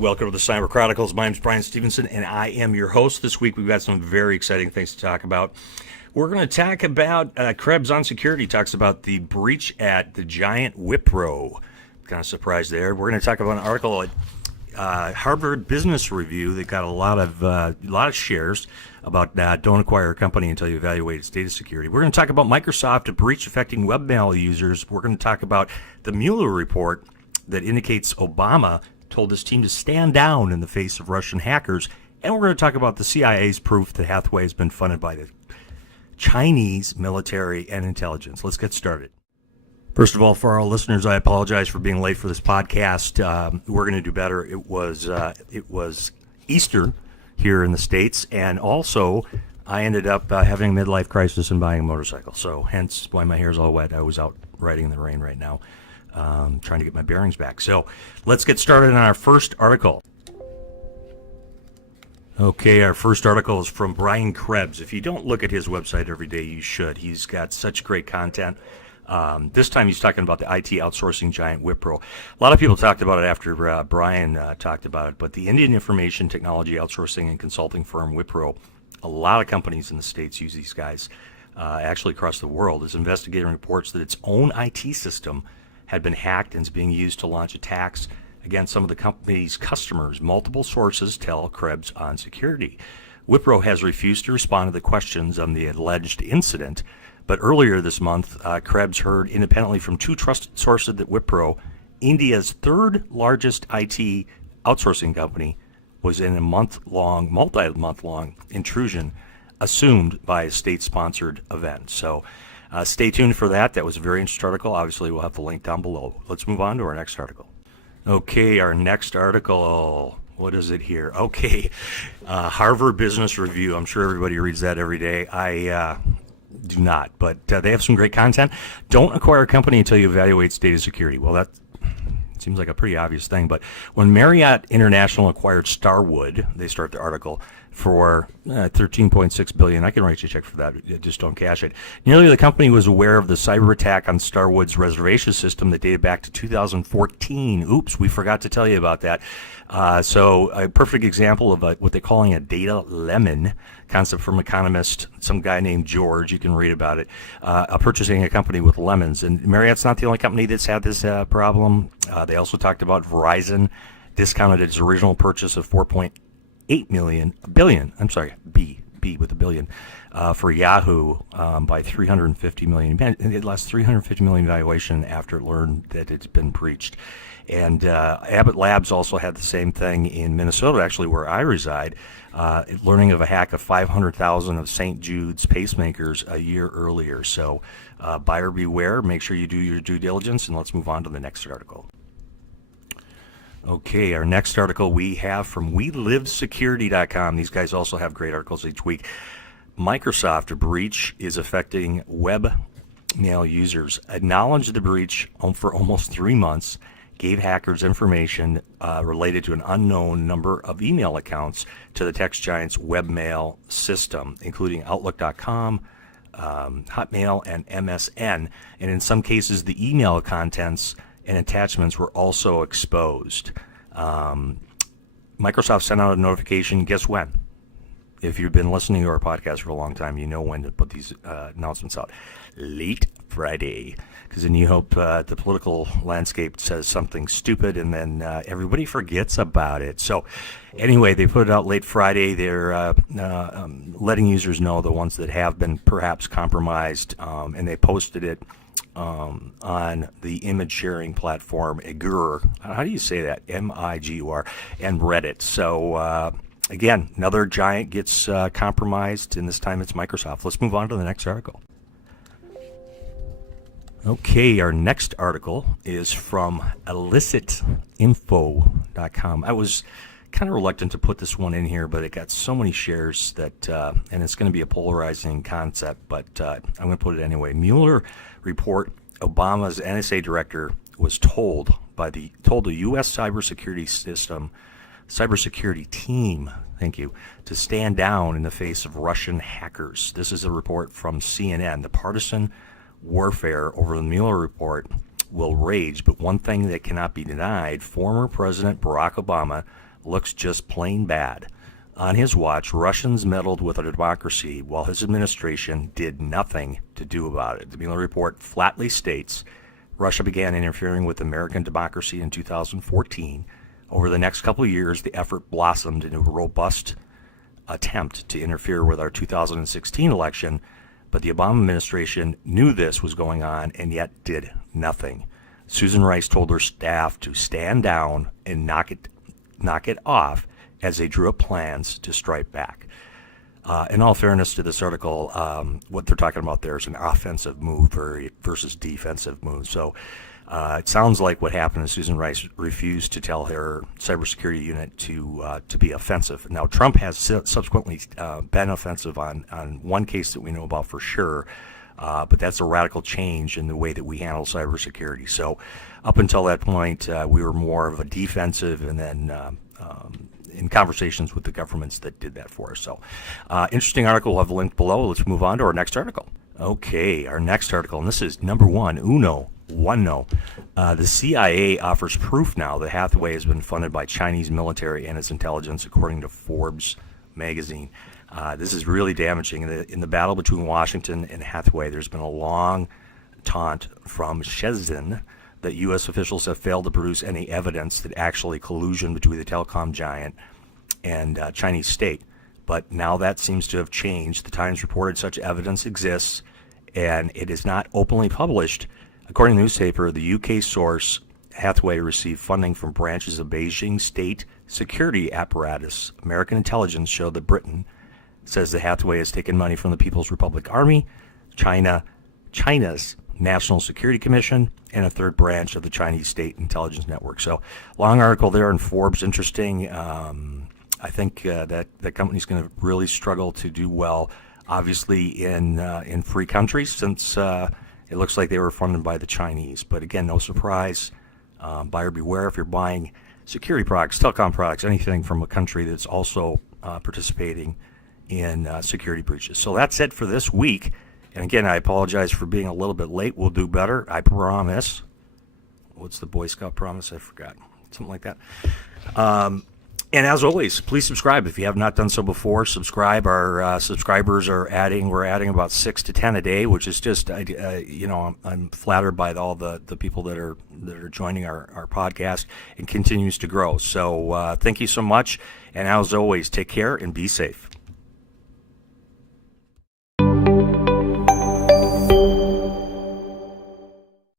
Welcome to the Cyber Chronicles. My name is Brian Stevenson, and I am your host. This week, we've got some very exciting things to talk about. We're going to talk about Krebs on Security talks about the breach at the giant Wipro. Kind of surprised there. We're going to talk about an article at Harvard Business Review that got a lot of shares about don't acquire a company until you evaluate its data security. We're going to talk about Microsoft, a breach affecting webmail users. We're going to talk about the Mueller Report that indicates Obama told his team to stand down in the face of Russian hackers. And we're going to talk about the CIA's proof that Hathaway has been funded by the Chinese military and intelligence. Let's get started. First of all, for our listeners, I apologize for being late for this podcast. We're going to do better. It was Easter here in the States, and also I ended up having a midlife crisis and buying a motorcycle. So hence why my hair's all wet. I was out riding in the rain right now. Trying to get my bearings back. So let's get started on our first article. Okay, our first article is from Brian Krebs. If you don't look at his website every day, you should. He's got such great content. This time he's talking about the IT outsourcing giant Wipro. A lot of people talked about it after Brian talked about it, but the Indian information technology outsourcing and consulting firm Wipro, a lot of companies in the States use these guys, actually across the world, is investigating reports that its own IT system had been hacked and is being used to launch attacks against some of the company's customers. Multiple sources tell Krebs on Security. Wipro has refused to respond to the questions on the alleged incident, but earlier this month, Krebs heard independently from two trusted sources that Wipro, India's third largest IT outsourcing company, was in a multi-month long intrusion assumed by a state-sponsored event. So stay tuned for that. That was a very interesting article. Obviously, we'll have the link down below. Let's move on to our next article. Okay, our next article. What is it here? Okay, Harvard Business Review. I'm sure everybody reads that every day. I do not, but they have some great content. Don't acquire a company until you evaluate its data security. Well, that seems like a pretty obvious thing, but when Marriott International acquired Starwood, they start the article, for $13.6 billion. I can write you a check for that. Just don't cash it. Nearly the company was aware of the cyber attack on Starwood's reservation system that dated back to 2014. Oops, we forgot to tell you about that. So a perfect example of what they're calling a data lemon concept from economist, some guy named George. You can read about it. Purchasing a company with lemons. And Marriott's not the only company that's had this problem. They also talked about Verizon discounted its original purchase of B with a billion, for Yahoo by $350 million. It lost $350 million valuation after it learned that it's been breached. And Abbott Labs also had the same thing in Minnesota, actually, where I reside, learning of a hack of 500,000 of St. Jude's pacemakers a year earlier. So buyer beware. Make sure you do your due diligence, and let's move on to the next article. Okay, our next article we have from WeLiveSecurity.com. These guys also have great articles each week. Microsoft, a breach is affecting webmail users. Acknowledged the breach for almost 3 months, gave hackers information related to an unknown number of email accounts to the tech giant's webmail system, including Outlook.com, Hotmail, and MSN. And in some cases, the email contents and attachments were also exposed. Microsoft sent out a notification. Guess when? If you've been listening to our podcast for a long time, you know when to put these announcements out. Late Friday. Because then you hope the political landscape says something stupid and then everybody forgets about it. So anyway, they put it out late Friday. They're letting users know, the ones that have been perhaps compromised, and they posted it on the image sharing platform Igur. How do you say that? M-I-G-U-R, and Reddit. So again, another giant gets compromised, and this time it's Microsoft. Let's move on to the next article. Okay, our next article is from illicit.info.com. I was kind of reluctant to put this one in here, but it got so many shares that, and it's going to be a polarizing concept, but I'm going to put it anyway. Mueller Report, Obama's NSA director was told the U.S. cybersecurity team, thank you, to stand down in the face of Russian hackers. This is a report from CNN. The partisan warfare over the Mueller Report will rage, but one thing that cannot be denied: former President Barack Obama looks just plain bad. On his watch, Russians meddled with our democracy while his administration did nothing to do about it. The Mueller Report flatly states Russia began interfering with American democracy in 2014. Over the next couple of years, the effort blossomed into a robust attempt to interfere with our 2016 election, but the Obama administration knew this was going on and yet did nothing. Susan Rice told her staff to stand down and knock it off as they drew up plans to strike back. In all fairness to this article, what they're talking about there is an offensive move versus defensive move. So it sounds like what happened is Susan Rice refused to tell her cybersecurity unit to be offensive. Now, Trump has subsequently been offensive on one case that we know about for sure, but that's a radical change in the way that we handle cybersecurity. So up until that point, we were more of a defensive, and then in conversations with the governments that did that for us. So interesting article. We'll have a link below. Let's move on to our next article. Okay, our next article, and this is number one, the CIA offers proof now that Hathaway has been funded by Chinese military and its intelligence, according to Forbes magazine. This is really damaging. In the battle between Washington and Hathaway, there's been a long taunt from Shenzhen that U.S. officials have failed to produce any evidence that actually collusion between the telecom giant and Chinese state. But now that seems to have changed. The Times reported such evidence exists, and it is not openly published. According to the newspaper, the UK source, Hathaway received funding from branches of Beijing state security apparatus. American intelligence showed that Britain says that Hathaway has taken money from the People's Republic Army, China's National Security Commission, and a third branch of the Chinese State Intelligence Network. So, long article there in Forbes. Interesting. I think that the company's going to really struggle to do well, obviously, in free countries, since it looks like they were funded by the Chinese. But again, no surprise. Buyer beware if you're buying security products, telecom products, anything from a country that's also participating in security breaches. So that's it for this week. And again, I apologize for being a little bit late. We'll do better, I promise. What's the Boy Scout promise? I forgot. Something like that. And as always, please subscribe if you have not done so before. Subscribe. Our subscribers we're adding about 6 to 10 a day, which is just, I'm flattered by all the people that are joining our podcast, and continues to grow. So thank you so much. And as always, take care and be safe.